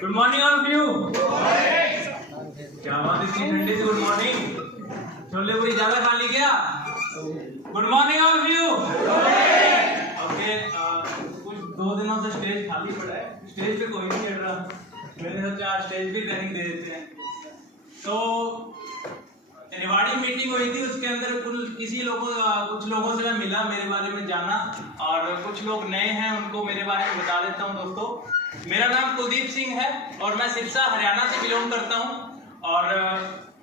Good morning all of you. क्या बात इतनी ठंडी से गुड मॉर्निंग। छोले पूरी ज्यादा खा ली क्या? Good morning all of you. Okay, कुछ 2 दिनों से स्टेज खाली पड़ा है, स्टेज पे कोई नहीं चढ़ रहा, मैंने सोचा स्टेज भी ट्रेनिंग दे देते हैं। तो रिवाड़ी मीटिंग हुई थी, उसके अंदर कुछ लोगों से मैं मिला, मेरे बारे में जाना, और कुछ लोग नए हैं उनको मेरे बारे में बता देता हूं। दोस्तों, मेरा नाम कुलदीप सिंह है और मैं सिरसा हरियाणा से बिलोंग करता हूं। और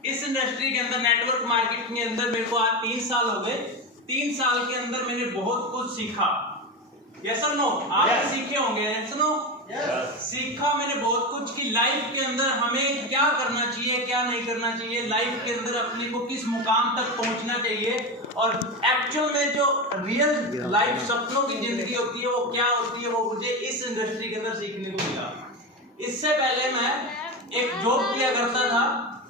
इस इंडस्ट्री के अंदर, नेटवर्क मार्केटिंग के अंदर मेरे को आज 3 साल हो गए। 3 साल के अंदर मैंने बहुत कुछ सीखा। यस और नो? आप भी सीखे होंगे। Yes no? सीखा मैंने बहुत कुछ कि लाइफ के अंदर हमें क्या करना चाहिए, क्या नहीं करना चाहिए, लाइफ के अंदर अपने को किस मुकाम तक पहुंचना चाहिए, और एक्चुअल में जो रियल लाइफ सपनों की जिंदगी होती है वो क्या होती है, वो मुझे इस इंडस्ट्री के अंदर सीखने को मिला। इससे पहले मैं एक जॉब किया करता था।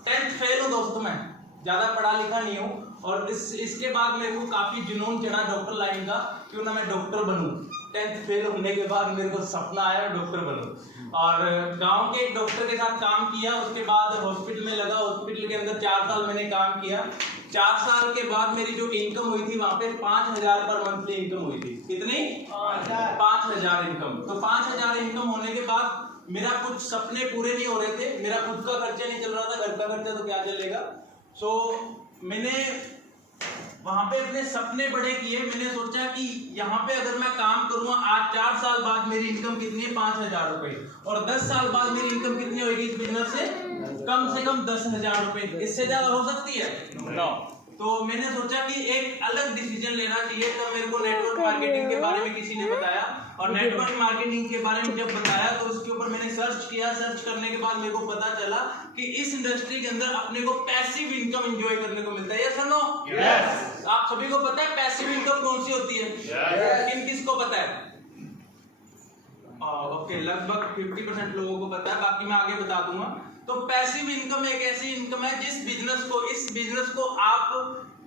10th फेल हूँ दोस्तों, मैं ज्यादा पढ़ा लिखा नहीं हूँ। और इसके बाद मेरे को काफी जुनून चढ़ा डॉक्टर लाइन का, क्यों ना मैं डॉक्टर बनूं। 10th फेल होने के बाद मेरे को सपना आया डॉक्टर बनूं, और गांव के एक डॉक्टर के साथ काम किया। उसके बाद हॉस्पिटल में लगा, हॉस्पिटल के अंदर 4 साल मैंने काम किया। 4 साल के बाद मेरी जो इनकम हुई थी वहां पे 5000 पर मंथली इनकम हुई थी। कितनी? 5000 इनकम। तो 5000 इनकम होने के बाद मेरा कुछ सपने पूरे नहीं हो रहे थे, मेरा खुद का खर्चा नहीं चल रहा था, घर का खर्चा तो क्या चलेगा। सो मैंने वहां पे अपने सपने बड़े किए। मैंने सोचा कि यहाँ पे अगर मैं काम करूंगा, आज 4 साल बाद मेरी इनकम कितनी है? 5000 रुपए। और 10 साल बाद मेरी इनकम कितनी होगी इस बिजनेस से? कम से कम 10,000 रुपए। इससे ज्यादा हो सकती है? नो। तो मैंने सोचा कि एक अलग डिसीजन लेना चाहिए। तब मेरे को नेटवर्क मार्केटिंग के बारे में किसी ने बताया, और नेटवर्क मार्केटिंग के बारे में जब बताया तो उसके ऊपर मैंने सर्च किया। सर्च करने के बाद मेरे को पता चला कि इस इंडस्ट्री के अंदर अपने को पैसिव इनकम एंजॉय करने को मिलता है। यस और नो? यस। आप सभी को पता है पैसिव इनकम कौन सी होती है? किन किसको पता है? ओके, लगभग 50% लोगों को पता है, बाकी मैं आगे बता दूंगा। तो पैसिव इनकम एक ऐसी इनकम है इस बिजनेस को आप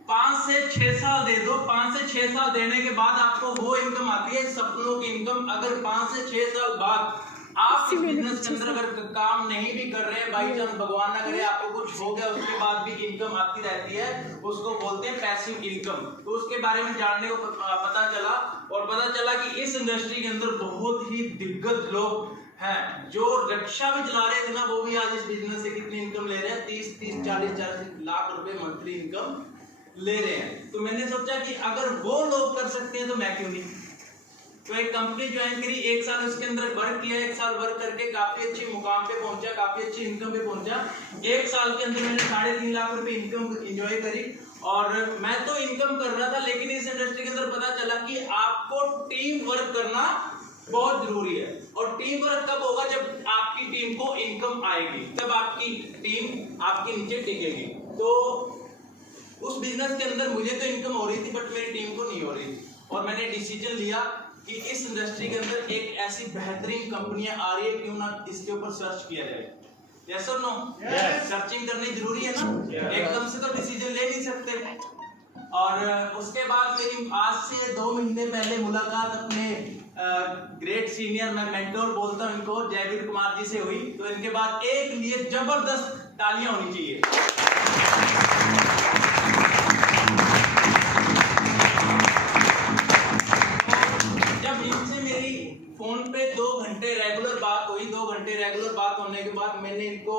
5 से 6 साल दे दो। 5 से 6 साल देने के बाद आपको वो इनकम आती है, सपनों की इनकम। अगर 5 से 6 साल बाद आप इस बिजनेस के अंदर अगर काम नहीं भी कर रहे हैं, बाई चांस भगवान ना करे आपको कुछ हो गया, उसके बाद भी इनकम आती रहती है, उसको बोलते हैं पैसिव इनकम। तो उसके बारे में जानने को पता चला, और पता चला कि इस इंडस्ट्री के अंदर बहुत ही दिग्गज लोग हैं। जो रिक्शा भी चला रहे थे ना, वो भी आज इस बिजनेस से कितनी इनकम ले रहे हैं? 30 40 लाख रुपए मंथली इनकम ले रहे हैं। तो मैंने सोचा कि अगर वो लोग कर सकते हैं तो मैं क्यों नहीं। तो एक कंपनी ज्वाइन करी, 1 साल उसके अंदर वर्क किया। 1 साल वर्क करके काफी अच्छी मुकाम पे पहुंचा, काफी अच्छी इनकम पे पहुंचा। 1 साल के अंदर मैंने 3.5 लाख रुपए इनकम एंजॉय करी। और मैं तो इनकम कर रहा था, लेकिन इस इंडस्ट्री के अंदर पता चला कि आपको टीम वर्क करना बहुत जरूरी है। और टीम वर्क कब होगा? जब आपकी टीम को इनकम आएगी, तब आपकी टीम आपके नीचे टिकेगी। तो उस बिजनेस के अंदर मुझे तो इनकम हो रही थी, बट मेरी टीम को नहीं हो रही थी। और मैंने डिसीजन लिया कि इस इंडस्ट्री के अंदर एक ऐसी बेहतरीन कंपनियां आ रही है, क्यों ना इसके ऊपर सर्च किया जाए। यस और नो? सर्चिंग करनी जरूरी है ना, एकदम से तो डिसीजन ले नहीं सकते। और उसके बाद मेरी आज से 2 महीने पहले मुलाकात अपने ग्रेट सीनियर, मैं मेंटोर बोलता हूं इनको, जयवीर कुमार जी से हुई। तो इनके बाद एक लिए जबरदस्त तालियां होनी चाहिए। जब इनसे मेरी फोन पे 2 घंटे रेगुलर बात हुई, 2 घंटे रेगुलर बात होने के बाद मैंने इनको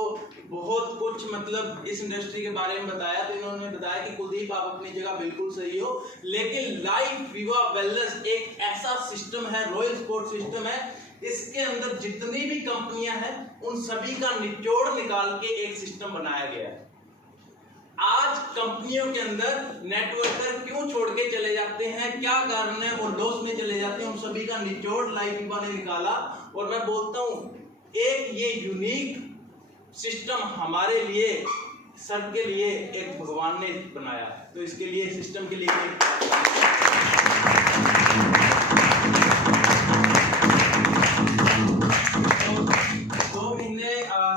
बहुत कुछ मतलब इस इंडस्ट्री के बारे में बताया। तो इन्होंने बताया कि कुलदीप आप अपनी जगह बिल्कुल सही हो, लेकिन लाइफ विवा वेलनेस एक ऐसा सिस्टम है, रॉयल स्पोर्ट सिस्टम है, इसके अंदर जितनी भी कंपनियां हैं उन सभी का निचोड़ निकाल के एक सिस्टम बनाया गया है। आज कंपनियों के अंदर नेटवर्कर क्यों छोड़ के चले जाते हैं, क्या कारण है, और लॉस में चले जाते हैं, उन सभी का निचोड़ लाइफ विवा ने निकाला। और मैं बोलता हूं एक ये यूनिक सिस्टम हमारे लिए, सबके लिए एक भगवान ने बनाया। तो इसके लिए सिस्टम के लिए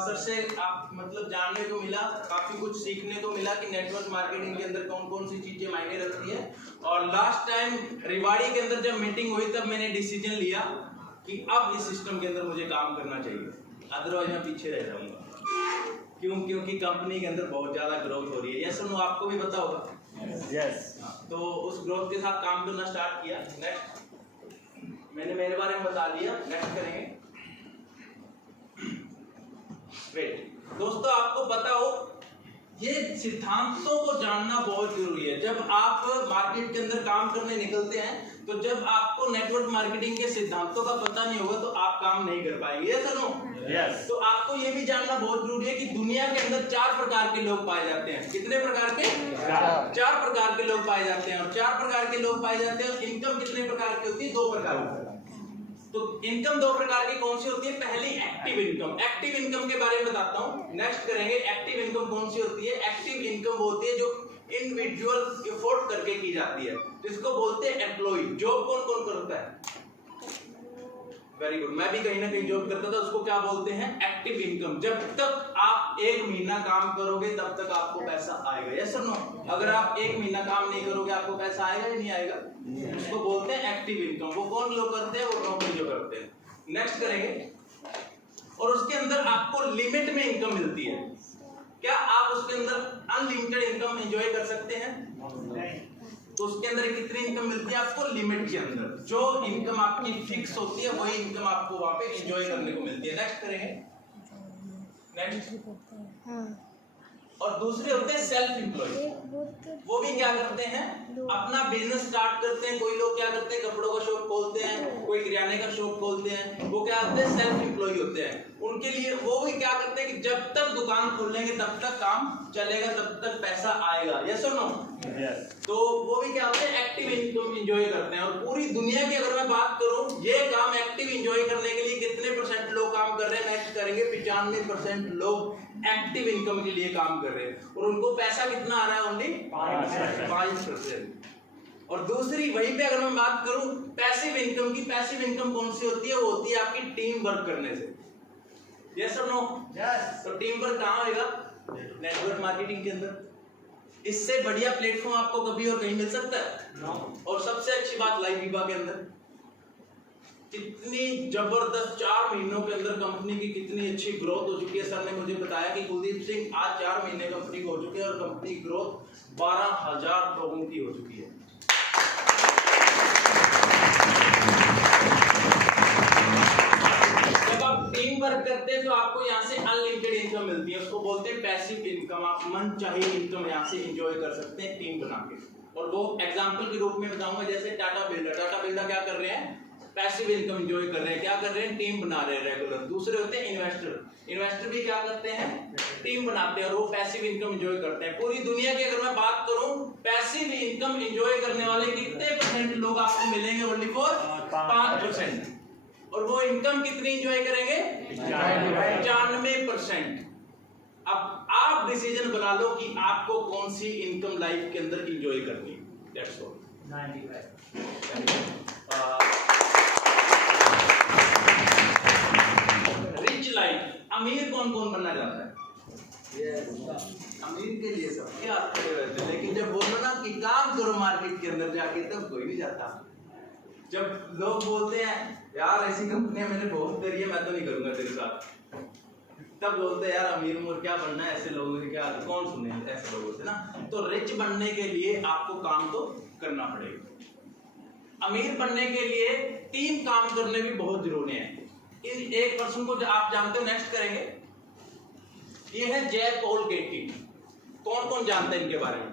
सर से आप मतलब जानने को मिला, काफी कुछ सीखने को मिला कि नेटवर्क मार्केटिंग के अंदर कौन कौन सी चीजें मायने रखती है। और लास्ट टाइम रिवाड़ी के अंदर जब मीटिंग हुई, तब मैंने डिसीजन लिया कि अब इस सिस्टम के अंदर मुझे काम करना चाहिए। अदरवाइज मैं पीछे रह जाऊंगा। क्योंकि कंपनी के अंदर बहुत ज्यादा ग्रोथ हो रही है। यस नो, आपको भी पता होगा। यस। तो उस ग्रोथ के साथ काम करना स्टार्ट किया। नेक्स्ट, मैंने मेरे बारे में बता दिया, नेक्स्ट करेंगे। वेट दोस्तों, आपको पता हो ये सिद्धांतों को जानना बहुत जरूरी है। जब आप मार्केट के अंदर काम करने निकलते हैं, तो जब आपको नेटवर्क मार्केटिंग के सिद्धांतों का पता नहीं होगा तो आप काम नहीं कर पाएंगे। यस और नो? यस। तो आपको ये भी जानना बहुत जरूरी है कि दुनिया के अंदर 4 प्रकार के लोग पाए जाते हैं। कितने प्रकार के? 4 प्रकार के लोग पाए जाते हैं। और 4 प्रकार के लोग पाए जाते हैं। इनकम कितने प्रकार की होती है? 2 प्रकार की। तो इनकम 2 प्रकार की कौन सी होती है? पहली एक्टिव इनकम। एक्टिव इनकम के बारे में बताता हूँ, नेक्स्ट करेंगे। एक्टिव इनकम कौन सी होती है? एक्टिव इनकम वो होती है जो इंडिविजुअल एफर्ट करके की जाती है, जिसको बोलते हैं एम्प्लॉय। जॉब कौन कौन करता है? वेरी गुड, मैं भी कहीं ना कहीं जॉब करता था। उसको क्या बोलते हैं? Active income. जब तक आप 1 महीना काम करोगे तब तक आपको पैसा आएगा। यस और नो? अगर आप 1 महीना काम नहीं करोगे आपको पैसा आएगा या नहीं आएगा? उसको बोलते हैं एक्टिव इनकम। वो कौन लोग करते हैं? वो नौकरी जो करते हैं। नेक्स्ट करेंगे। और उसके अंदर आपको लिमिट में इनकम मिलती है। क्या आप उसके अंदर अनलिमिटेड इनकम एंजॉय कर सकते हैं? तो उसके अंदर कितनी इनकम मिलती है आपको? लिमिट के अंदर। जो इनकम आपकी फिक्स होती है वही इनकम आपको वहां पे एंजॉय करने को मिलती है। नेक्स्ट करेंगे। नेक्स्ट। और दूसरे होते हैं सेल्फ एम्प्लॉय। वो भी क्या करते हैं? अपना बिजनेस स्टार्ट करते हैं। कोई लोग क्या करते हैं? कपड़ों का शॉप खोलते हैं, कोई किराने का शॉप खोलते हैं। वो क्या होते हैं? सेल्फ एम्प्लॉय होते हैं। उनके लिए वो भी क्या करते हैं कि जब तक दुकान खोलेंगे तब तक काम चलेगा, तब तक पैसा आएगा। यस और नो? यस। तो वो भी क्या होते हैं? एक्टिव इनकम एंजॉय करते हैं। और पूरी दुनिया की अगर मैं बात करूं, ये काम एक्टिव एंजॉय करने के लिए कितने परसेंट लोग काम कर रहे हैं? नेक्स्ट करेंगे। 95% लोग एक्टिव इनकम के लिए काम कर रहे हैं। और उनको पैसा कितना आ रहा है? ओनली 5%। और दूसरी वहीं पे अगर मैं बात करूं पैसिव इनकम की, पैसिव इनकम कौन सी होती है? वो होती है आपकी टीम वर्क करने से। यस और नो? यस। तो टीम वर्क कहां होगा? नेटवर्क मार्केटिंग के अंदर। इससे बढ़िया प्लेटफॉर्म आपको कभी और कहीं मिल सकता है? नो। और सबसे अच्छी बात लाइव विवा के अंदर कितनी जबरदस्त 4 महीनों के अंदर कंपनी की कितनी अच्छी ग्रोथ हो चुकी है। सर ने मुझे बताया कि कुलदीप सिंह आज 4 महीने कंपनी को हो चुके हैं और कंपनी ग्रोथ 12,000 लोगों की हो चुकी है। जब आप टीम वर्क करते हैं तो आपको यहाँ से अनलिमिटेड इनकम मिलती है। उसको बोलते हैं पैसिव इनकम। आप मन चाहिए इनकम यहाँ से एंजॉय कर सकते हैं टीम बना के। और वो एग्जांपल के रूप में बताऊंगा, जैसे टाटा बिरला क्या कर रहे हैं? पैसिव इनकम एंजॉय कर रहे हैं। क्या कर रहे हैं? टीम बना रहे हैं रेगुलर। दूसरे होते हैं इन्वेस्टर भी क्या करते हैं? टीम बनाते हैं और वो पैसिव इनकम एंजॉय करते हैं। पूरी दुनिया की अगर मैं बात करूं, पैसिव इनकम एंजॉय करने वाले कितने परसेंट लोग आपको मिलेंगे? Only for 5%। और वो इनकम कितनी एंजॉय करेंगे? 95%। अब आप डिसीजन बना लो कि आपको कौन सी इनकम लाइफ के अंदर एंजॉय करनी है। That's all. 95। Rich life. अमीर कौन कौन बनना चाहता है? अमीर के लिए सब क्या आते हैं, लेकिन जब बोलो ना कि काम करो मार्केट के अंदर जाके, तब कोई नहीं जाता। जब लोग बोलते हैं यार ऐसी कंपनियां मैंने बहुत करी है, मैं तो नहीं करूंगा तेरे साथ, तब बोलते हैं यार अमीर उमर क्या बनना है, ऐसे लोगों से क्या, कौन सुने ऐसे लोगों से ना। तो रिच बनने के लिए आपको काम तो करना पड़ेगा। अमीर बनने के लिए टीम काम करने भी बहुत जरूरी है। इन एक पर्सन को आप जानते हो, नेक्स्ट करेंगे। ये है जे पॉल गेटी। कौन कौन जानते हैं इनके बारे में?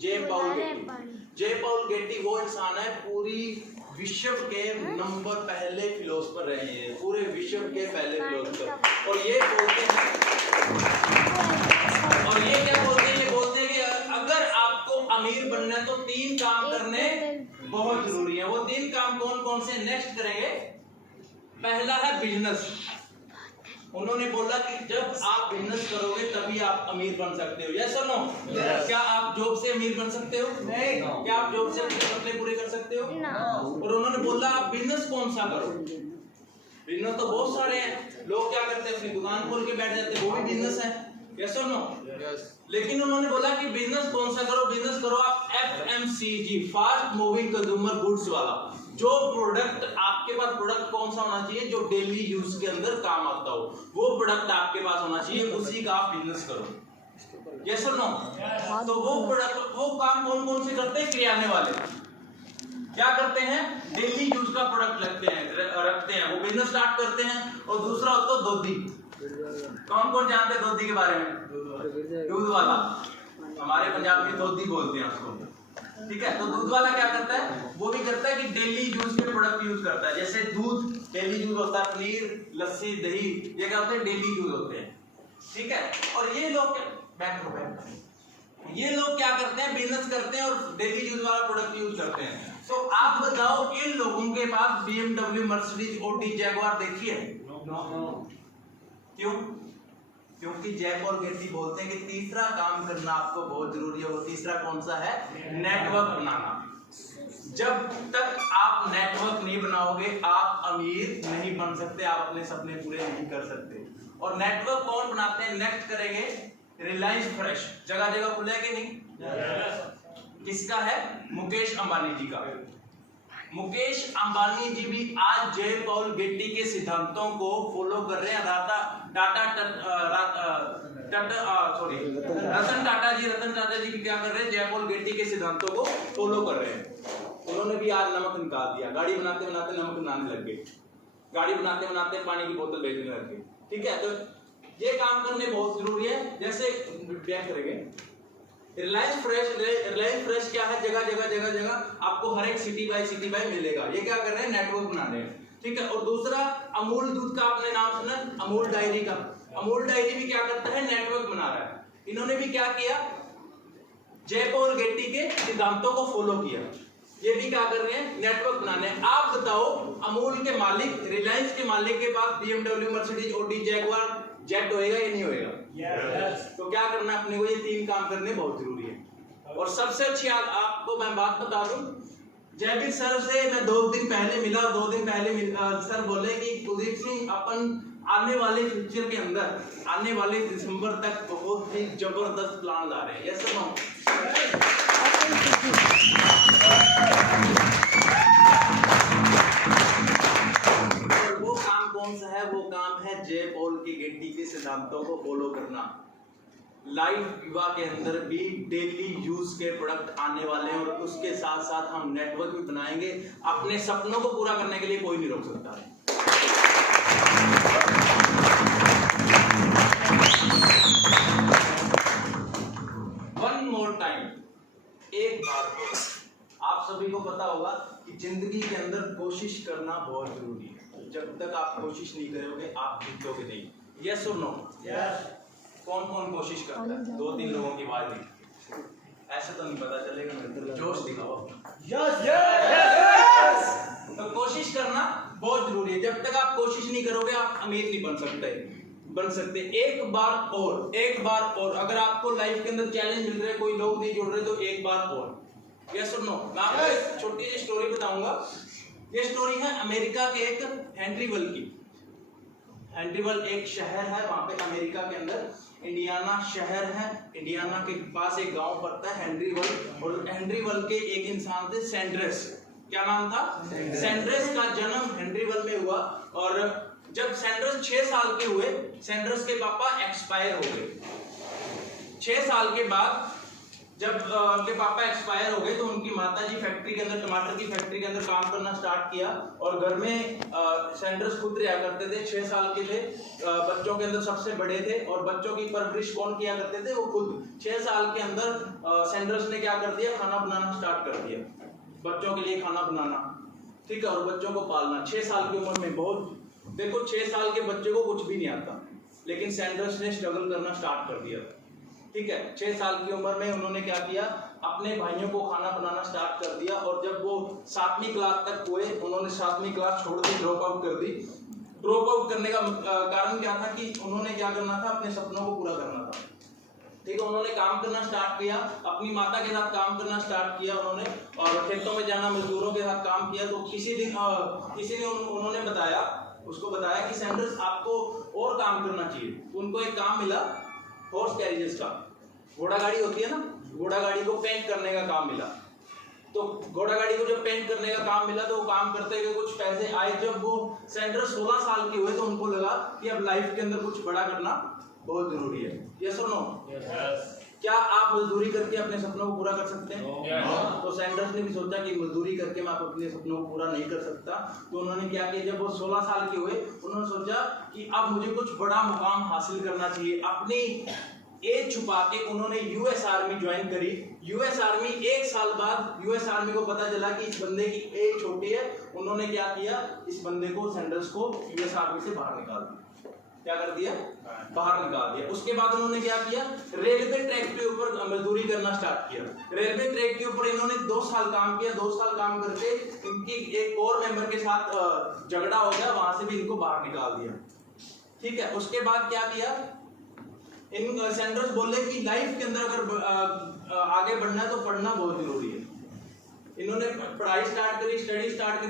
जे पॉल गेटी वो इंसान है पूरी विश्व के नंबर पहले फिलोसफर रहे हैं, पूरे विश्व के पहले फिलोसफर। और ये बोलते हैं क्या बोलते हैं? ये बोलते हैं कि अगर आपको अमीर बनना है तो 3 काम करने बहुत जरूरी है। वो 3 काम कौन कौन से? नेक्स्ट करेंगे। पहला है बिजनेस। उन्होंने बोला कि जब आप बिजनेस करोगे तभी आप अमीर बन सकते हो। यस और नो? क्या आप जॉब से अमीर बन सकते हो? नहीं। क्या आप जॉब से अपने सपने पूरे कर सकते हो? और उन्होंने बोला आप बिजनेस कौन सा करो। बिजनेस तो बहुत सारे हैं। लोग क्या करते हैं? अपनी दुकान खोल के बैठ जाते हैं, वो भी बिजनेस है। यस और नो? लेकिन उन्होंने बोला कि बिजनेस कौन सा करो? बिजनेस करो आप FMCG, fast moving consumer goods वाला। जो प्रोडक्ट आपके पास, प्रोडक्ट कौन सा होना चाहिए जो डेली यूज के अंदर काम आता हो, वो प्रोडक्ट आपके पास होना चाहिए, उसी का आप बिजनेस करो। यस और नो? तो वो प्रोडक्ट, वो काम कौन कौन से करते हैं? किराने वाले क्या करते हैं? डेली यूज का प्रोडक्ट रखते हैं, वो बिजनेस स्टार्ट करते हैं। और दूसरा होता है दूधी। कौन कौन जानते हैं दूधी के बारे में? दूध वाला, हमारे पंजाब में दूधी बोलते हैं उसको, ठीक है। तो दूध वाला क्या करता है? वो भी करता है कि डेली यूज के प्रोडक्ट यूज करता है। जैसे दूध डेली यूज होता है, पनीर, लस्सी, दही, ये क्या होते हैं? डेली यूज होते हैं, ठीक है। और ये लोग ये लोग क्या करते हैं? बिजनेस करते हैं और डेली यूज वाला प्रोडक्ट यूज करते हैं। तो आप बताओ, इन लोगों के पास BMW, मर्सिडीज, ऑडी, जैगुआर देखी है? क्यों? क्योंकि जैक और गेटी बोलते हैं कि तीसरा काम करना आपको बहुत जरूरी है। वो तीसरा कौन सा है? नेटवर्क बनाना। जब तक आप नेटवर्क नहीं बनाओगे, आप अमीर नहीं बन सकते, आप अपने सपने पूरे नहीं कर सकते। और नेटवर्क कौन बनाते हैं? नेक्स्ट करेंगे रिलायंस फ्रेश, जगह जगह खुले कि नहीं? किसका है? मुकेश अंबानी जी का। मुकेश अंबानी जी भी आज जय पॉल गेट्टी के सिद्धांतों को फॉलो कर रहे हैं। रतन टाटा जी भी क्या कर रहे हैं? जय पॉल गेट्टी के सिद्धांतों को फॉलो कर रहे हैं। उन्होंने भी आज नमक निकाल दिया। गाड़ी बनाते बनाते नमक बनाने लग गए, गाड़ी बनाते बनाते पानी की बोतल बेचने लग गए, ठीक है। तो ये काम करने बहुत जरूरी है। जैसे क्या करेंगे? रिलायंस फ्रेश क्या है? जगह आपको हर एक सिटी बाय मिलेगा। ये क्या कर रहे हैं? नेटवर्क बना रहे हैं, ठीक है। और दूसरा, अमूल दूध का आपने नाम सुना? अमूल डायरी का। अमूल डायरी भी क्या करता है? नेटवर्क बना रहा है। इन्होंने भी क्या किया? जय पॉल गेट्टी के सिद्धांतों को फॉलो किया। ये भी क्या कर रहे हैं? नेटवर्क बनाने। आप बताओ, अमूल के मालिक, रिलायंस के मालिक के पास BMW, Mercedes, Audi, Jaguar, jet होएगा या नहीं होएगा? yes. तो क्या करना है अपने को? ये तीन काम करने बहुत जरूरी है। और सबसे अच्छी आपको मैं बात बता दूं, जयवीर सर से मैं 2 दिन पहले मिला। 2 दिन पहले सर बोले कि कुलदीप सिंह, अपन आने वाले फ्यूचर के अंदर, आने वाले दिसंबर तक बहुत ही जबरदस्त प्लान ला रहे हैं। Yes sir? वो काम कौन सा है? वो काम है जय पॉल के गेट्टी के सिद्धांतों को फॉलो करना। लाइफ विवाह के अंदर भी डेली यूज के प्रोडक्ट आने वाले हैं, और उसके साथ साथ हम नेटवर्क भी बनाएंगे। अपने सपनों को पूरा करने के लिए कोई नहीं रोक सकता। वन मोर टाइम, एक बार और। आप सभी को पता होगा कि जिंदगी के अंदर कोशिश करना बहुत जरूरी है। जब तक आप कोशिश नहीं करोगे, आप जीतोगे नहीं। यस और नो? यस। कौन कौन कोशिश करता है? 2-3 लोगों की आवाज दी। ऐसे तो नहीं पता चलेगा, जोश दिखाओ। Yes yes. तो कोशिश करना बहुत जरूरी है। जब तक आप कोशिश नहीं करोगे, आप अमीर नहीं बन सकते। एक बार और अगर आपको लाइफ के अंदर चैलेंज मिल रहे, कोई लोग नहीं जुड़ रहे, तो एक बार और। यस और नो? मैं आपको एक छोटी सी स्टोरी बताऊंगा। ये स्टोरी है अमेरिका के एक हेनरीवल की। हेनरीवल एक शहर है, वहां पे अमेरिका के अंदर इंडियाना शहर है। इंडियाना के पास एक गांव पड़ता है हेनरीवल, और हेनरीवल के एक इंसान थे सेंड्रेस। क्या नाम था? सेंड्रेस का जन्म हेनरीवल में हुआ। और जब सेंड्रेस 6 साल के हुए, सेंड्रेस के पापा एक्सपायर हो गए। 6 साल के बाद जब उनके पापा एक्सपायर हो गए, तो उनकी माताजी फैक्ट्री के अंदर, टमाटर की फैक्ट्री के अंदर काम करना स्टार्ट किया। और घर में सेंड्रेस खुद रहा करते थे। 6 साल के थे, बच्चों के अंदर सबसे बड़े थे। और बच्चों की परवरिश कौन किया करते थे? वो खुद। 6 साल के अंदर सेंड्रेस ने क्या कर दिया? खाना बनाना स्टार्ट कर दिया, बच्चों के लिए खाना बनाना, ठीक है, और बच्चों को पालना। 6 साल की उम्र में बहुत, देखो 6 साल के बच्चे को कुछ भी नहीं आता, लेकिन सेंड्रेस ने स्ट्रगल करना स्टार्ट कर दिया, ठीक है। 6 साल की उम्र में उन्होंने क्या किया? अपने भाइयों को खाना बनाना स्टार्ट कर दिया। और जब वो 7वीं क्लास तक हुए, उन्होंने 7वीं क्लास छोड़ दी, ड्रॉप आउट कर दी। ड्रॉप आउट करने का कारण क्या था? कि उन्होंने क्या करना था? अपने सपनों को पूरा करना था, ठीक है। उन्होंने काम करना स्टार्ट किया, अपनी माता के साथ काम करना स्टार्ट किया उन्होंने, और खेतों में जाना, मजदूरों के साथ काम किया। तो किसी ने उन्होंने उसको बताया कि सेंड्रेस, आपको और काम करना चाहिए। उनको एक काम मिला हॉर्स कैरिजेस का, घोड़ा गाड़ी होती है ना, घोड़ा गाड़ी को पेंट करने का काम मिला। तो घोड़ा गाड़ी को जब पेंट करने का काम मिला तो वो काम करते हुए कुछ पैसे आए। जब वो सेंडर्स 16 साल के हुए तो उनको लगा कि अब लाइफ के अंदर कुछ बड़ा करना बहुत जरूरी है। यस और नो? क्या आप मजदूरी करके अपने सपनों को पूरा कर सकते हैं? तो सैंडर्स ने भी सोचा कि मजदूरी करके मैं अपने सपनों को पूरा नहीं कर सकता। तो उन्होंने क्या किया, जब वो 16 साल के हुए उन्होंने सोचा कि अब मुझे कुछ बड़ा मुकाम हासिल करना चाहिए। अपनी एज छुपा के उन्होंने यूएस आर्मी ज्वाइन करी। यूएस आर्मी 1 साल बाद यूएस आर्मी को पता चला कि इस बंदे की एज छोटी है। उन्होंने क्या किया, इस बंदे को सैंडर्स को यूएस आर्मी से बाहर निकाल दिया। क्या कर दिया? बाहर निकाल दिया। उसके बाद उन्होंने क्या किया, रेलवे ट्रैक के ऊपर मजदूरी करना स्टार्ट किया। रेलवे ट्रैक के ऊपर इन्होंने 2 साल काम किया। 2 साल काम करके इनकी एक और मेंबर के साथ झगड़ा हो गया, वहां से भी इनको बाहर निकाल दिया। ठीक है, उसके बाद क्या किया, इन सैंडर्स बोले कि लाइफ के अंदर अगर आगे बढ़ना है तो पढ़ना बहुत जरूरी है। इन्होंने पढ़ाई स्टार्ट करी,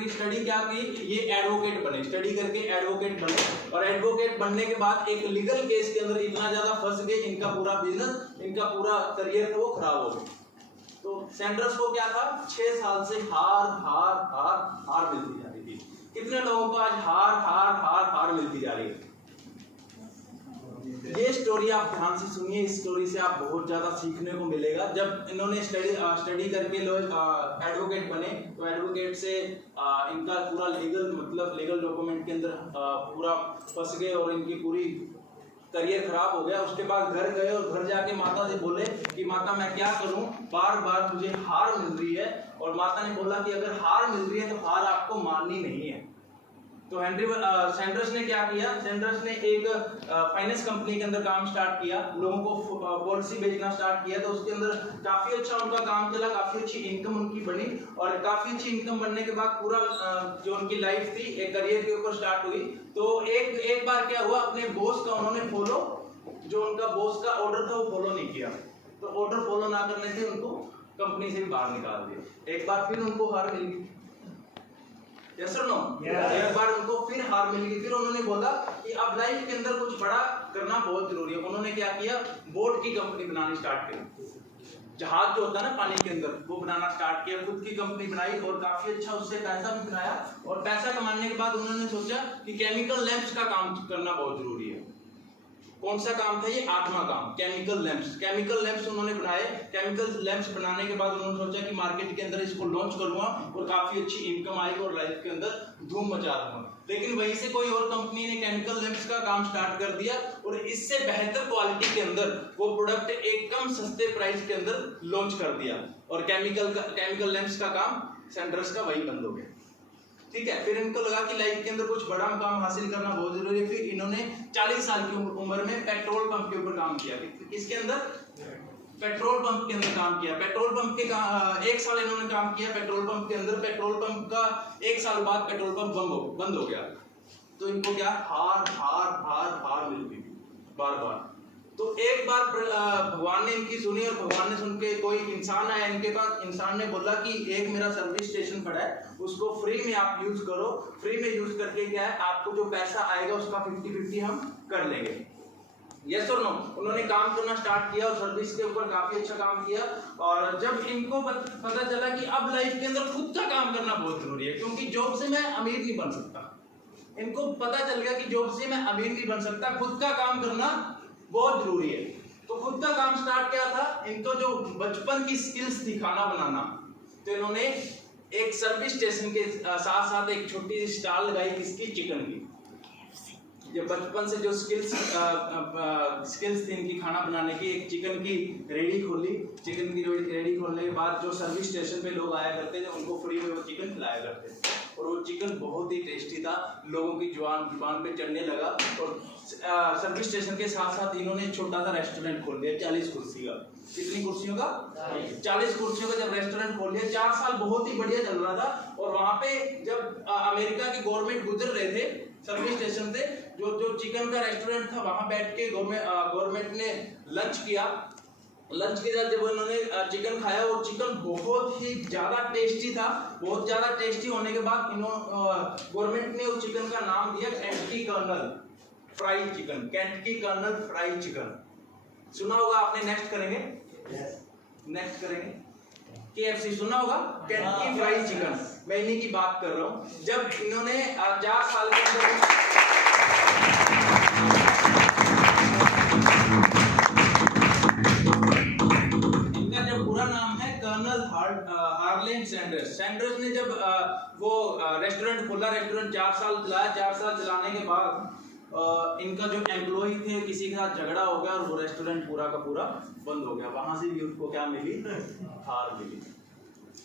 स्टडी क्या की, ये एडवोकेट बने। स्टडी करके एडवोकेट बने और एडवोकेट बनने के बाद एक लीगल केस के अंदर इतना ज्यादा फंस गए, इनका पूरा बिजनेस, इनका पूरा करियर वो खराब हो गया। तो सैंडर्स को क्या था, 6 साल से हार मिलती जा रही थी। कितने लोगों को आज हार मिलती जा रही है? ये स्टोरी आप ध्यान से सुनिए, इस स्टोरी से आप बहुत ज्यादा सीखने को मिलेगा। जब इन्होंने स्टडी करके लोग एडवोकेट बने तो एडवोकेट से इनका पूरा लीगल डॉक्यूमेंट के अंदर पूरा फंस गए और इनकी पूरी करियर खराब हो गया। उसके बाद घर गए और घर जाके माता से बोले कि माता मैं क्या करूं, बार बार मुझे हार मिल रही है। और माता ने बोला कि अगर हार मिल रही है तो हार आपको माननी नहीं है। तो सैंडर्स ने क्या किया, सैंडर्स ने एक फाइनेंस कंपनी के अंदर काम स्टार्ट किया, लोगों को पॉलिसी बेचना स्टार्ट किया। तो उसके अंदर काफी अच्छा उनका काम चला, काफी अच्छी इनकम उनकी बनी। और काफी अच्छी इनकम बनने के बाद पूरा जो उनकी लाइफ थी एक करियर के ऊपर स्टार्ट हुई। तो एक बार क्या हुआ, अपने बॉस का उन्होंने जो उनका बॉस का ऑर्डर था वो फॉलो नहीं किया। तो ऑर्डर फॉलो ना करने से उनको कंपनी से भी बाहर निकाल दिया। एक बार फिर उनको हार मिल गई। Yes or no? एक बार उनको फिर हार मिल गई। फिर उन्होंने बोला कि अब लाइफ के अंदर कुछ बड़ा करना बहुत जरूरी है। उन्होंने क्या किया, बोट की कंपनी बनानी स्टार्ट करी। जहाज जो होता है ना पानी के अंदर, वो बनाना स्टार्ट किया। खुद की कंपनी बनाई और काफी अच्छा उससे पैसा भी बनाया। और पैसा कमाने के बाद उन्होंने सोचा कि केमिकल लैंप्स का काम करना बहुत जरूरी है। कौन सा काम था ये? 8वां काम, केमिकल लैंप्स उन्होंने बनाए। केमिकल लैंप्स बनाने के बाद उन्होंने सोचा कि मार्केट के अंदर इसको लॉन्च करूंगा और काफी अच्छी इनकम आएगी और लाइफ के अंदर धूम मचा दूंगा। लेकिन वहीं से कोई और कंपनी ने केमिकल लैंप्स का काम स्टार्ट कर दिया और इससे बेहतर क्वालिटी के अंदर वो प्रोडक्ट एक कम सस्ते प्राइस के अंदर लॉन्च कर दिया। और केमिकल लैंप्स का काम सैंडर्स का वही बंद हो गया। ठीक है, फिर इनको लगा कि लाइफ के अंदर कुछ बड़ा मुकाम हासिल करना बहुत जरूरी है। फिर इन्होंने 40 साल की उम्र में पेट्रोल पंप के ऊपर काम किया। किसके अंदर? पेट्रोल पंप के अंदर काम किया। पेट्रोल पंप के 1 साल इन्होंने काम किया पेट्रोल पंप के अंदर। पेट्रोल पंप का 1 साल बाद पेट्रोल पंप बंद हो गया। तो इनको क्या, हार मिल गई बार बार। तो एक बार भगवान ने इनकी सुनी और भगवान ने सुन के, कोई इंसान आया इनके पास। इंसान ने बोला कि एक मेरा सर्विस स्टेशन पड़ा है, उसको फ्री में आप यूज करो। फ्री में यूज करके क्या है, आपको जो पैसा आएगा उसका 50-50 हम कर लेंगे। यस और नो? उन्होंने काम करना स्टार्ट किया और सर्विस के ऊपर काफी अच्छा काम किया। और जब इनको पता चला कि अब लाइफ के अंदर खुद का काम करना बहुत जरूरी है, क्योंकि जॉब से मैं अमीर नहीं बन सकता। इनको पता चल गया कि जॉब से मैं अमीर नहीं बन सकता, खुद का काम करना बहुत जरूरी है। तो खुद का काम स्टार्ट किया था। इनको जो बचपन की स्किल्स थी खाना बनाना, तो इन्होंने एक सर्विस स्टेशन के साथ साथ एक छोटी सी स्टॉल लगाई किसकी, चिकन की। ये बचपन से जो स्किल्स थी इनकी खाना बनाने की, एक चिकन की रेडी खोली। चिकन की रेडी खोलने के बाद जो सर्विस स्टेशन पे लोग आया करते थे उनको फ्री में वो चिकन खिलाया करते थे। और वो चिकन बहुत ही टेस्टी था, लोगों की जुबान पे चढ़ने लगा। और सर्विस स्टेशन के साथ साथ इन्होंने एक छोटा सा रेस्टोरेंट खोल दिया 40 कुर्सी का। कितनी कुर्सियों का? 40 कुर्सियों का जब रेस्टोरेंट खोल दिया। 4 साल बहुत ही बढ़िया चल रहा था। और वहां पे जब अमेरिका की गवर्नमेंट गुजर रहे थे सर्विस स्टेशन से, जो चिकन का रेस्टोरेंट था, वहां बैठ के गवर्नमेंट ने लंच किया। लंच के साथ जब उन्होंने चिकन खाया, वो चिकन बहुत ही ज्यादा टेस्टी था। बहुत ज्यादा टेस्टी होने के बाद गवर्नमेंट ने उस चिकन का नाम दिया Kentucky colonel fried chicken. Kentucky colonel fried chicken सुना होगा आपने। नेक्स्ट करेंगे। KFC सुना होगा, केंटकी फ्राइड चिकन, मैं इन्हीं की बात कर रहा हूँ। जब इन्होंने 4 साल के अंदर इनका जो पूरा नाम है कर्नल हार्लैंड सैंडर्स। सैंडर्स ने जब वो रेस्टोरेंट खोला, रेस्टोरेंट 4 साल चलाया, 4 साल चलाने के बाद इनका जो एम्प्लॉय थे किसी के साथ झगड़ा हो गया और वो रेस्टोरेंट पूरा का पूरा बंद हो गया। वहां से भी उनको क्या मिली? हार मिली।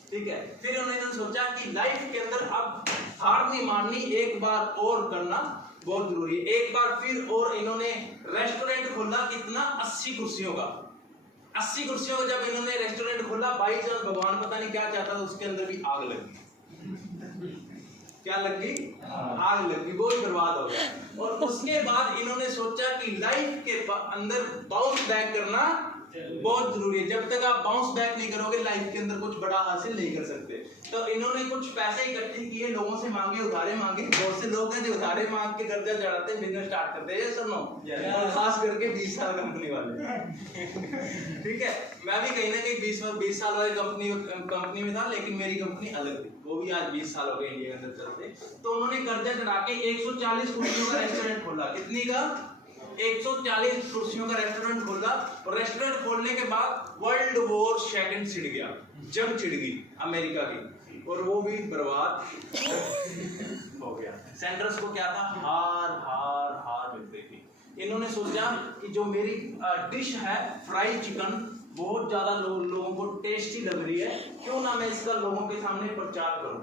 ठीक है, फिर उन्होंने सोचा कि लाइफ के अंदर अब हार नहीं माननी, एक बार और करना बहुत जरूरी है। एक बार फिर और इन्होंने रेस्टोरेंट खोला, कितना? 80 कुर्सियों का। 80 कुर्सियों का जब इन्होंने रेस्टोरेंट खोला, बाई चांस भगवान पता नहीं क्या चाहता था, उसके अंदर भी आग लगी। क्या लग गई? आग लग गई, वो ही बर्बाद हो गया। और उसके बाद इन्होंने सोचा कि लाइफ के अंदर बाउंस बैक करना बहुत जरूरी है। जब तक आप बाउंस बैक नहीं करोगे लाइफ के अंदर कुछ बड़ा हासिल नहीं कर सकते। तो इन्होंने कुछ पैसे इकट्ठे किए, लोगों से मांगे, उधारे मांगे। बहुत से लोग हैं जो उधारे मांग के कर्जा चढ़ाते हैं, बिजनेस स्टार्ट करते हैं, सुनो, खास करके 20 साल कंपनी वाले। ठीक है, मैं भी कहीं ना कहीं 20 साल वाली कंपनी में था, लेकिन मेरी कंपनी अलग थी, वो भी आज 20 साल हो गए इंडिया के अंदर चलते। तो उन्होंने कर्जा चढ़ा के 140 कुर्सियों का रेस्टोरेंट खोला। कितनी का? 140 कुर्सियों का रेस्टोरेंट खोला। और रेस्टोरेंट खोलने के बाद वर्ल्ड वॉर सेकंड छिड़ गया, जंग छिड़ गई अमेरिका की, और वो भी बर्बाद हो गया। सैंडर्स को क्या था? हार हार हार मिल रही थी। इन्होंने सोचा कि जो मेरी डिश है फ्राई चिकन, बहुत ज्यादा लोगों को टेस्टी लग रही है, क्यों ना मैं इसका लोगों के सामने प्रचार करूं।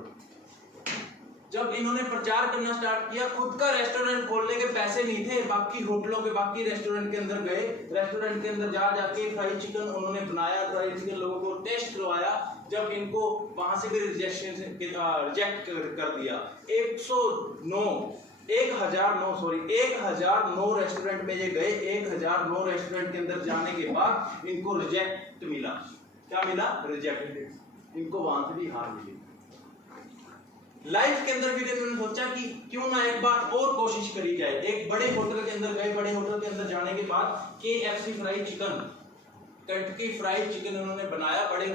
जब इन्होंने प्रचार करना स्टार्ट किया, खुद का रेस्टोरेंट खोलने के पैसे नहीं थे, बाकी होटलों के, बाकी रेस्टोरेंट के अंदर गए, रेस्टोरेंट के अंदर जाके फ्राइड चिकन उन्होंने बनाया, फ्राइड चिकन लोगों को टेस्ट करवाया। जब इनको वहां से भी रिजेक्ट कर दिया, 1009 रेस्टोरेंट में ये गए। 1009 रेस्टोरेंट के अंदर जाने के बाद इनको रिजेक्ट मिला। क्या मिला? रिजेक्ट। इनको वहां से भी हार मिली। लाइफ के अंदर भी इन्होंने सोचा कि क्यों ना एक बार और कोशिश करी जाए। एक बड़े होटल के अंदर गए, बड़े होटल के अंदर जाने के बाद KFC fried chicken, Kentucky fried chicken उन्होंने बनाया। बड़े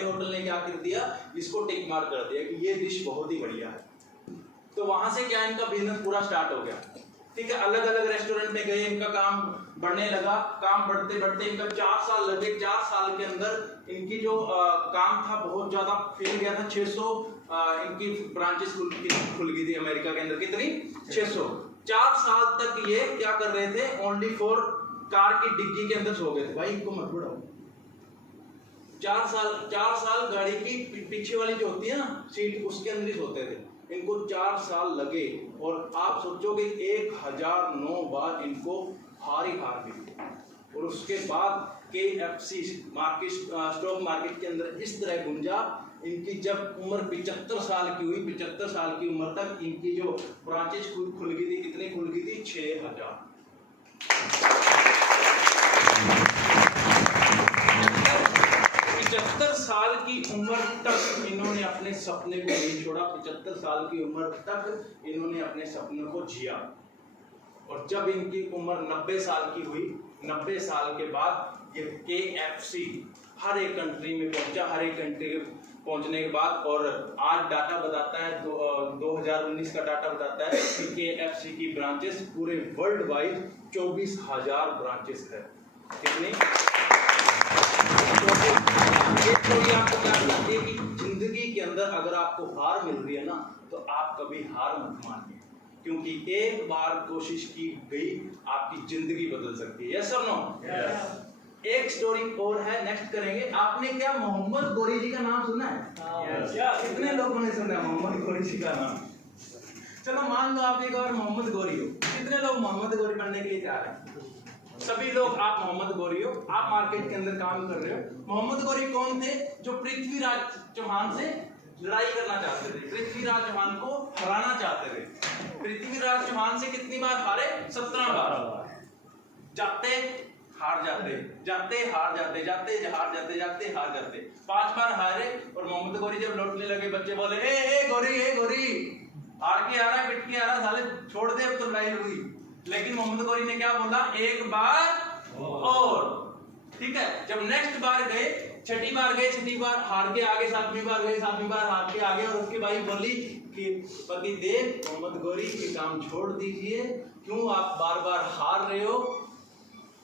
होटल ने क्या कर दिया? इसको टिक मार कर दिया कि ये डिश बहुत ही बढ़िया है। तो वहां से क्या, इनका बिजनेस पूरा स्टार्ट हो गया। ठीक है, अलग अलग रेस्टोरेंट में गए, इनका काम बढ़ने लगा। काम बढ़ते बढ़ते इनका 4 साल लगे। 4 साल के अंदर इनकी जो काम था बहुत ज्यादा फैल गया था। 600 इनकी ब्रांचेस खुल गई थी अमेरिका के अंदर। कितनी? 600। 4 साल तक ये क्या कर रहे थे? ओनली फॉर कार की डिग्गी के अंदर सो गए थे। भाई इनको मत बुलाओ। 4 साल गाड़ी की पीछे वाली जो होती है ना सीट, उसके अंदर ही सोते थे। इनको 4 साल लगे, और आप सोचोगे 1009 बार इनको हार मिली। और उसके बाद KFC स्टॉक मार्केट के अंदर इस तरह गुंजा। इनकी जब उम्र 75 साल की हुई, 75 साल की उम्र तक इनकी जो ब्रांचेस खुल गई थी, कितनी खुल गई थी? 6000। 75 साल की उम्र तक इन्होंने अपने सपने को नहीं छोड़ा। 75 साल की उम्र तक इन्होंने अपने सपनों को जिया। और जब इनकी उम्र 90 साल की हुई, 90 साल के बाद ये KFC हर एक कंट्री में पहुंचा। हर एक कंट्री पहुंचने के बाद, और आज डाटा बताता है, 2019 का डाटा बताता है कि KFC की ब्रांचेस पूरे वर्ल्ड वाइड 24,000 ब्रांचेस है। कितनी? तो ये आपको क्या बताती है कि जिंदगी के अंदर अगर आपको हार मिल रही है ना, तो आप कभी हार मत मानिए, क्योंकि एक बार कोशिश की गई आपकी जिंदगी बदल सकती है। यस और नो? एक स्टोरी और है, नेक्स्ट करेंगे। आपने क्या मोहम्मद गौरी जी का नाम सुना है? कितने लोगों ने सुना है मोहम्मद गौरी जी का नाम? चलो मान लो आप एक और मोहम्मद गौरी हो। कितने लोग मोहम्मद गौरी बनने के लिए तैयार हैं? सभी लोग। आप मोहम्मद गौरी हो, आप मार्केट के अंदर काम कर रहे हो। मोहम्मद गौरी कौन थे? जो पृथ्वीराज चौहान से लड़ाई करना चाहते थे, पृथ्वीराज चौहान को हराना चाहते थे। पृथ्वीराज चौहान से कितनी बार हारे? 17 बार। जाते हार जाते, जाते हार जाते, जाते हार जाते, जाते हार जाते। 5 बार हारे। और मोहम्मद गौरी जब लौटने लगे, बच्चे बोले ए गौरी, हार के आ रहा है, पिट के आ रहा है, साले छोड़ दे, अब तो लड़ाई हुई। लेकिन मोहम्मद गौरी ने क्या बोला? एक बार और। ठीक है, जब नेक्स्ट बार गए छठी बार गए, छठी बार हार के आगे, सातवीं बार गए, सातवीं बार हार के आगे, और उसकी वाइफ बोली कि पति देव मोहम्मद गौरी के काम छोड़ दीजिए, क्यों आप बार बार हार रहे हो।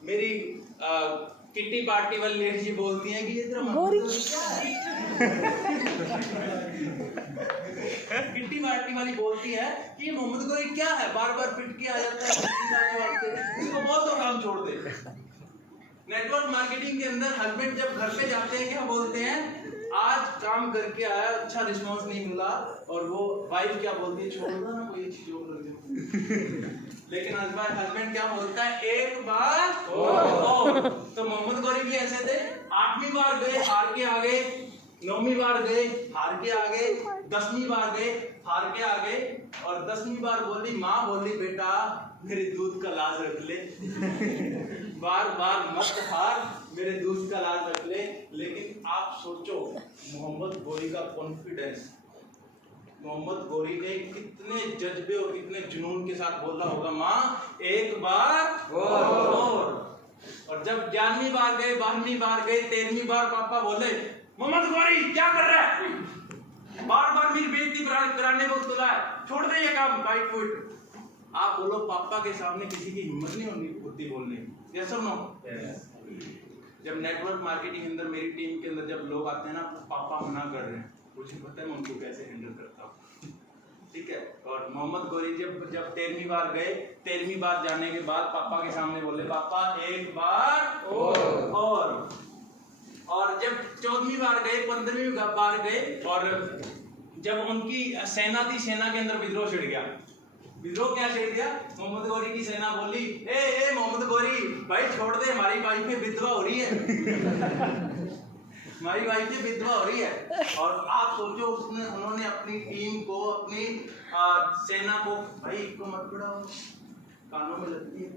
मेरी किट्टी पार्टी वाली लेडी जी बोलती हैं कि ये तेरा मोहम्मद गौरी क्या है। किट्टी पार्टी वाली बोलती है कि ये मोहम्मद गौरी क्या है, बार बार पिट के आ जाता है, इसको बोल दो काम छोड़ दे। नेटवर्क मार्केटिंग के अंदर हस्बैंड जब घर पे जाते हैं क्या बोलते हैं, आज काम करके आया, अच्छा रिस्पॉन्स नहीं मिला, और वो वाइफ क्या बोलती है, छोड़ दो ना, कोई चीज और कर दो। लेकिन हस्बैंड क्या बोलता है, एक बार और। तो मोहम्मद गौरी भी ऐसे थे, 8वीं बार गए हार के आ गए, 9वीं बार गए हार के आ गए, 10वीं बार गए हार के आ गए, और 10वीं बार बोली, माँ बोली बेटा मेरे दूध का लाज रख ले, बार बार मत हार, मेरे दूध का लाज रख ले। लेकिन आप सोचो मोहम्मद गौरी का कॉन्फिडेंस, मोहम्मद गौरी ने कितने जज्बे और कितने जुनून के साथ बोला होगा, माँ एक बार और जब 11वीं बार गए, 12वीं बार गए, 13वीं बार पापा बोले, मोहम्मद गौरी क्या कर रहा है, बार बार मेरी बेइज्जती कराने को तुला है, छोड़ दे ये काम, बाइक फुट। आप बोलो पापा के सामने किसी की हिम्मत नहीं होती बोलने की, यस और नो। जब नेटवर्क मार्केटिंग के अंदर मेरी टीम के अंदर जब लोग आते हैं ना, पापा मना कर रहे हैं, मुझे पता है मैं उनको कैसे हैंडल करता हूँ, ठीक है। और मोहम्मद गौरी जब 13वीं बार गए, 13वीं बार जाने के बाद पापा के सामने बोले, पापा एक बार और जब 14वीं बार गए, 15वीं बार गए, और जब उनकी सेना थी, सेना के अंदर विद्रोह छिड़ गया। विद्रोह क्या छिड़ गया, मोहम्मद गौरी की सेना बोली, ए मोहम्मद गौरी भाई छोड़ दे, हमारी वाइफ में विधवा हो रही है। हमारी वाइफ में विधवा हो रही है। और आप सोचो उन्होंने अपनी टीम को, अपनी सेना को, भाई को मत पड़ाओ, कानों में लगती है,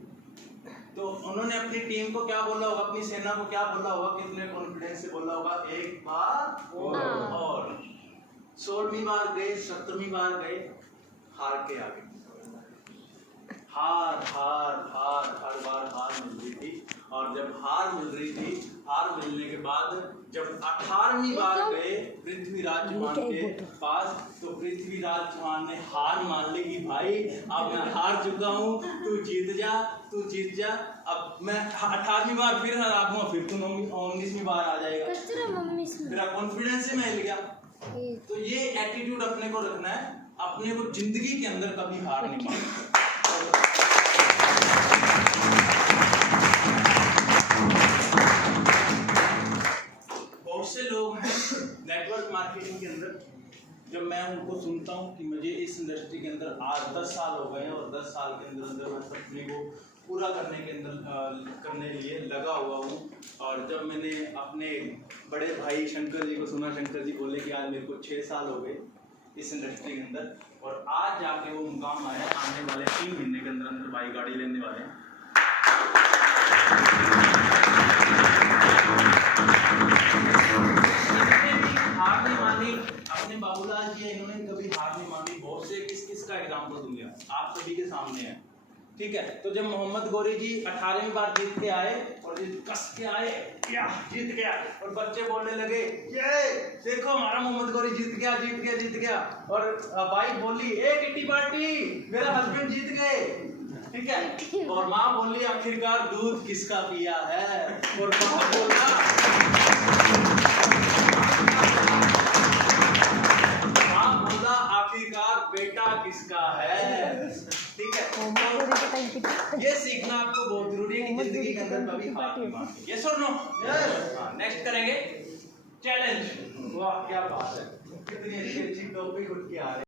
तो उन्होंने अपनी टीम को क्या बोला होगा, अपनी सेना को क्या बोला होगा, कितने कॉन्फिडेंस से बोला होगा, एक बार और। 16वीं बार गए, 17वीं बार गए, हार के आ गए। हर बार हार मिल रही थी, और जब हार मिल रही थी, हार मिलने के बाद जब 18वीं बार गए पृथ्वीराज चौहान के पास, तो पृथ्वीराज चौहान ने हार मान ली कि भाई अब मैं हार चुका हूँ, तू जीत जा। अब मैं 18वीं बार फिर हरा दूंगा, फिर तू 19वीं बार आ जाएगा, मेरा कॉन्फिडेंस ही मैं हिल गया। तो ये एटीट्यूड अपने को रखना है, अपने को जिंदगी के अंदर कभी हार नहीं मानना। बहुत से लोग हैं नेटवर्क मार्केटिंग के अंदर, जब मैं उनको सुनता हूँ कि मुझे इस इंडस्ट्री के अंदर आज 10 साल हो गए हैं, और 10 साल के अंदर मैं सपने को पूरा करने के लिए लगा हुआ हूँ। और जब मैंने अपने बड़े भाई शंकर जी को सुना, शंकर जी बोले कि आज मेरे को 6 साल हो गए इस इंडस्ट्री के अंदर, और आज जाके वो मुकाम आया, आने वाले 3 महीने के अंदर भाई गाड़ी लेने वाले हैं। हार नहीं मानी, अपने बाबूलाल जी इन्होंने कभी हार नहीं मानी। बहुत से किस का एग्जाम्पल दूंगा, आप सभी के सामने है, ठीक है। तो जब मोहम्मद गौरी जी 18वीं बार जीत के आए, और कस के आए, क्या जीत गया, और बच्चे बोलने लगे, ये देखो हमारा मोहम्मद गौरी जीत गया। और भाई बोली, ए किट्टी पार्टी मेरा हस्बैंड जीत गए, ठीक है। और माँ बोली, आखिरकार दूध किसका पिया है, और बाप बोला, आखिरकार बेटा किसका है, ठीक है। ये सीखना आपको बहुत जरूरी है कि जिंदगी के अंदर कभी हार नहीं मारनी। यस और नो? नेक्स्ट करेंगे चैलेंज। वाह क्या बात है, कितनी अच्छी टॉपिक उठ के आ रहे हैं।